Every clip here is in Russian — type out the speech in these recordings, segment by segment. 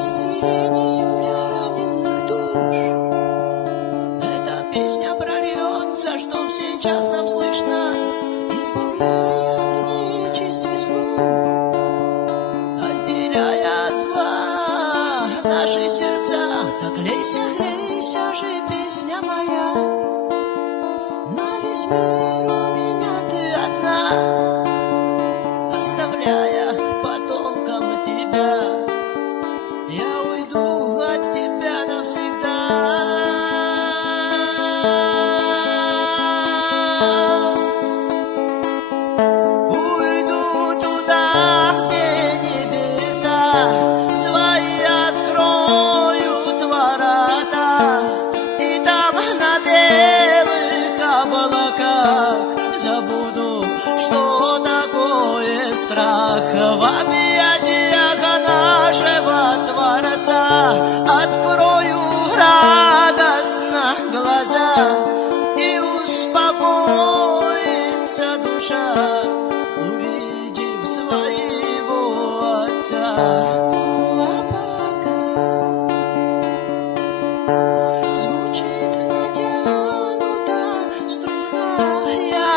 исцелением для раненых душ. Эта песня прольется, что сейчас нам слышно, избавляя от нечисти злу, отделяя от зла наши сердца. Так лейся, лейся же, песня моя, на весь мир у меня ты одна, оставляя потомкам тебя. Я уйду от тебя навсегда. Уйду туда, где небеса свои откроют ворота, и там на белых облаках забуду, что такое страх. В объятиях нашего Творца открою радостно глаза, и успокоится душа, увидев своего Отца. Ну, а пока звучит натянута струна, я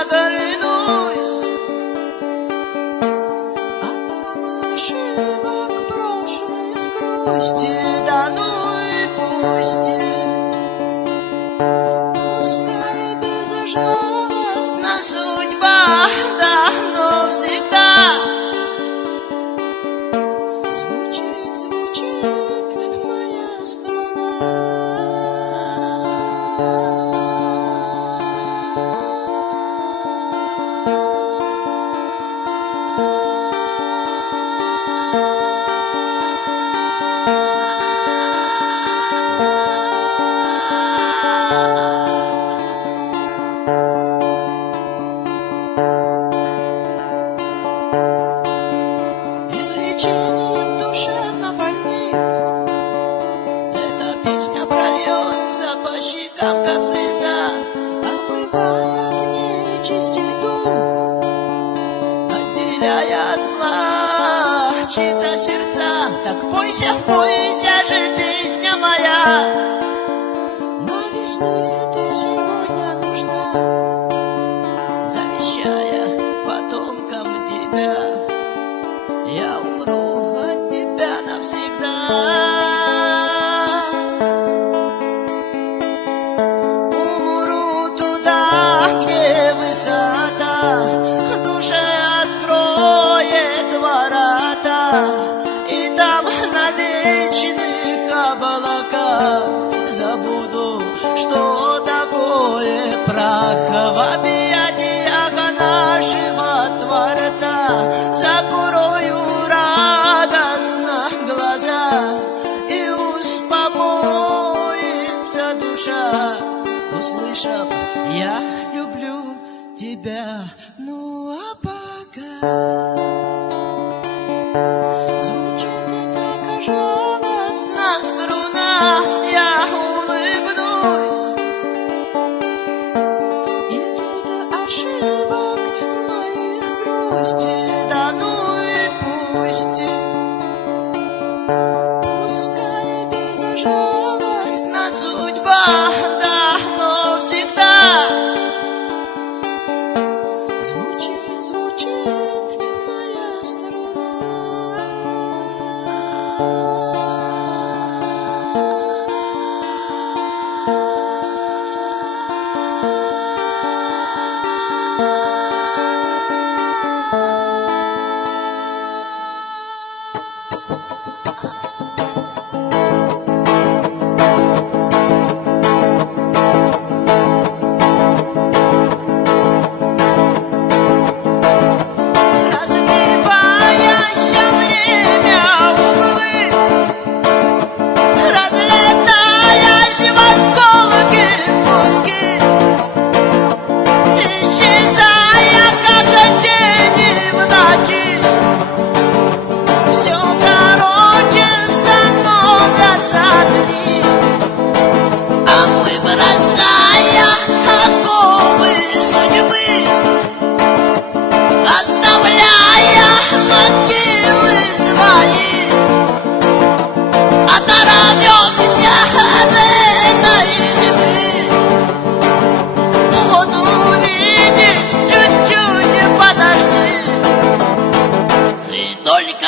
оглянусь, а там ошибок прошлых грусти, да ну и пусть. Пускай безжалостна судьба, да, но всегда звучит, звучит моя струна. Излечением душевно больных эта песня прольется по щекам, как слеза, омывая от нечисти дух, отделяя от зла чьи-то сердца. Так пойся, пойся же, песня моя, на весь мир ты сегодня нужна, завещая потомкам тебя. Я умру от тебя навсегда. Умру туда, где высота, душе откроет ворота, и там на вечных облаках забуду, что такое прах. В объятиях нашего Творца закрою радостно глаза, и успокоится душа, услышав: я люблю тебя. Ну а пока звучит так жалостно струна, я улыбнусь, и тут ошибок моих грусти, да ну и пусть. Пускай безжалостна судьба, да, но всегда звучит, звучит моя струна.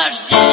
рождения.